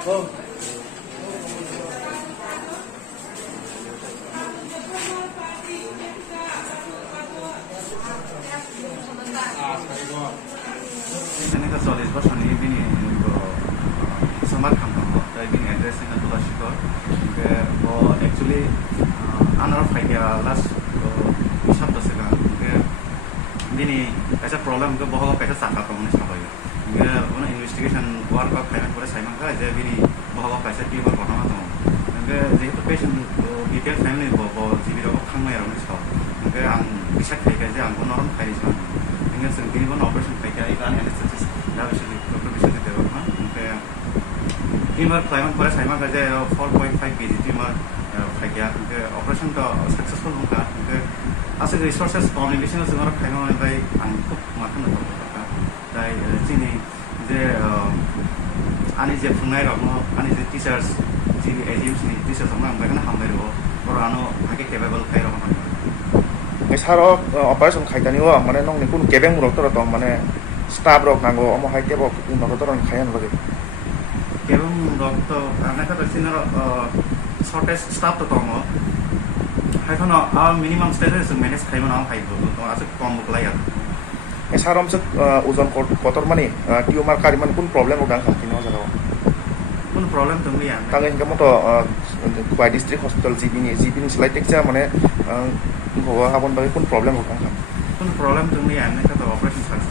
Ini ke solis bos ini samar kampung, tapi ini address ini tuh lasikor. Ke bo actually anak faida las bisa tuh sekarang. Ke ini ऐसा problem के बहुत कैसे साका communist ना भाई ये उन investigation work का खाना पूरा साइमन का जब भी बहुत कैसे की बात करना तो उनके जेहतु patient detail family बहुत जीवी लोग खाना यार उन्हें छाव उनके आम विषय खाई कैसे आमको नॉर्म खाई छाव उनके संगीत बन ऑपरेशन खाई क्या एक आन anesthesis ना विषय डॉक्टर विषय के देवो ना उनके टीमर क्लाइमेट पूरा साइमन का जब 4.5 kg टीमर खाई क्या उनके ऑपरेशन का successful होगा उनके asal resources communication sebenarnya kayak mana baik angkut makan atau apa dari sini je ani je fungai ramo ani je teachers jadi agents ni teachers orang mereka nak hamil itu orang hake capable kayak ramo এছাড়াও operation খাইতানিও মানে নং নিকুন কেবেং মুরক্তর তো মানে staff rock নাঙ্গো অম হাইতে বক উন্নত রন খায়ান লাগে কেবং রক্ত আমরা তো সিনার শর্টেজ স্টাফ তো তমো হাইখানো মিনিমাম স্টেজে মেনেজ খাইব না খাইব তো আছে কম বকলাই আর এছাড়াও ওজন কতর মানে টিউমার কারি মানে কোন প্রবলেম ওদাং খামতিনো জানো কোন প্রবলেম তুমি আর তাঙ্গে হিংকে মতো কুয়াই ডিস্ট্রিক্ট হসপিটাল জিবিনি স্লাইড টেকচা মানে হওয়া হাবন বাকি কোন প্রবলেম ওদাং খাম কোন প্রবলেম তুমি আর না তো অপারেশন সাকসেস